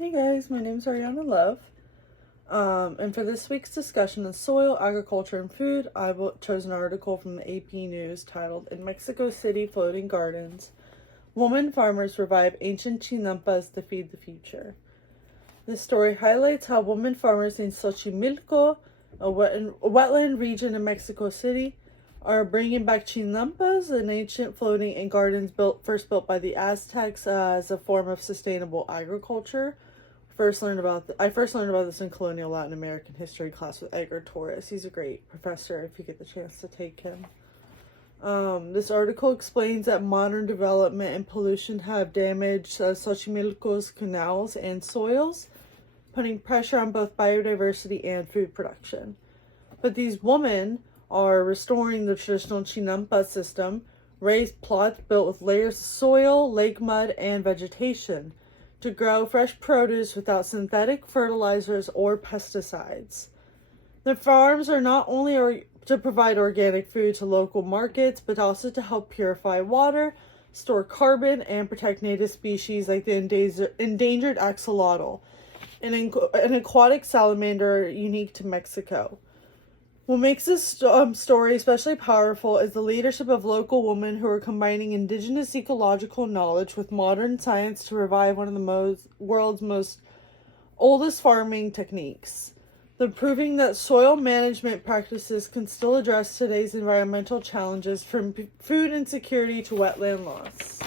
Hey guys, my name is Ariana Love. And for this week's discussion of soil, agriculture, and food, I chose an article from the AP News titled "In Mexico City Floating Gardens, Woman Farmers Revive Ancient Chinampas to Feed the Future." This story highlights how women farmers in Xochimilco, a wetland region in Mexico City, are bringing back chinampas, an ancient floating in gardens first built by the Aztecs as a form of sustainable agriculture. I first learned about this in colonial Latin American history class with Edgar Torres. He's a great professor if you get the chance to take him. This article explains that modern development and pollution have damaged Xochimilco's canals and soils, putting pressure on both biodiversity and food production. But these women are restoring the traditional Chinampa system, raised plots built with layers of soil, lake mud, and vegetation, to grow fresh produce without synthetic fertilizers or pesticides. The farms are not only to provide organic food to local markets, but also to help purify water, store carbon, and protect native species like the endangered axolotl, an aquatic salamander unique to Mexico. What makes this story especially powerful is the leadership of local women who are combining indigenous ecological knowledge with modern science to revive one of the world's most oldest farming techniques. They're proving that soil management practices can still address today's environmental challenges, from food insecurity to wetland loss.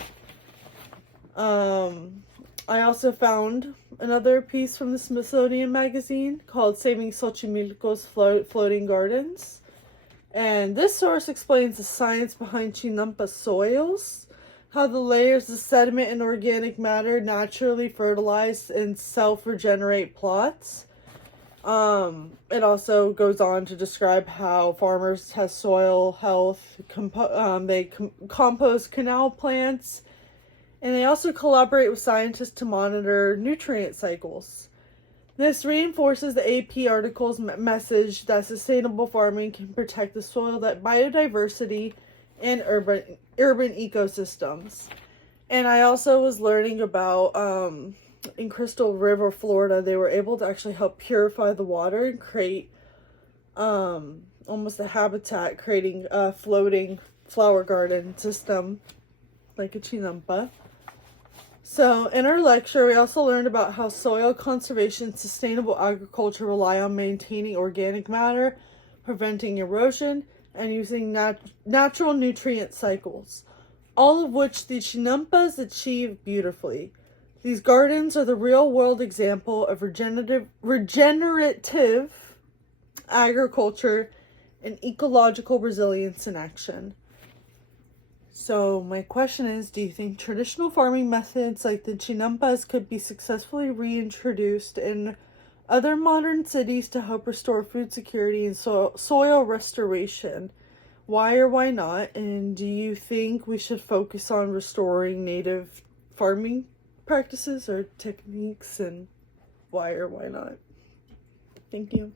I also found another piece from the Smithsonian magazine called "Saving Xochimilco's Floating Gardens." And this source explains the science behind Chinampa soils, how the layers of sediment and organic matter naturally fertilize and self-regenerate plots. It also goes on to describe how farmers test soil health, compost canal plants, and they also collaborate with scientists to monitor nutrient cycles. This reinforces the AP article's message that sustainable farming can protect the soil, that biodiversity, and urban ecosystems. And I also was learning about in Crystal River, Florida, they were able to actually help purify the water and create almost a habitat, creating a floating flower garden system like a chinampa. So in our lecture, we also learned about how soil conservation and sustainable agriculture rely on maintaining organic matter, preventing erosion, and using natural nutrient cycles, all of which the Chinampas achieve beautifully. These gardens are the real-world example of regenerative agriculture and ecological resilience in action. So my question is, do you think traditional farming methods like the Chinampas could be successfully reintroduced in other modern cities to help restore food security and soil restoration? Why or why not? And do you think we should focus on restoring native farming practices or techniques, and why or why not? Thank you.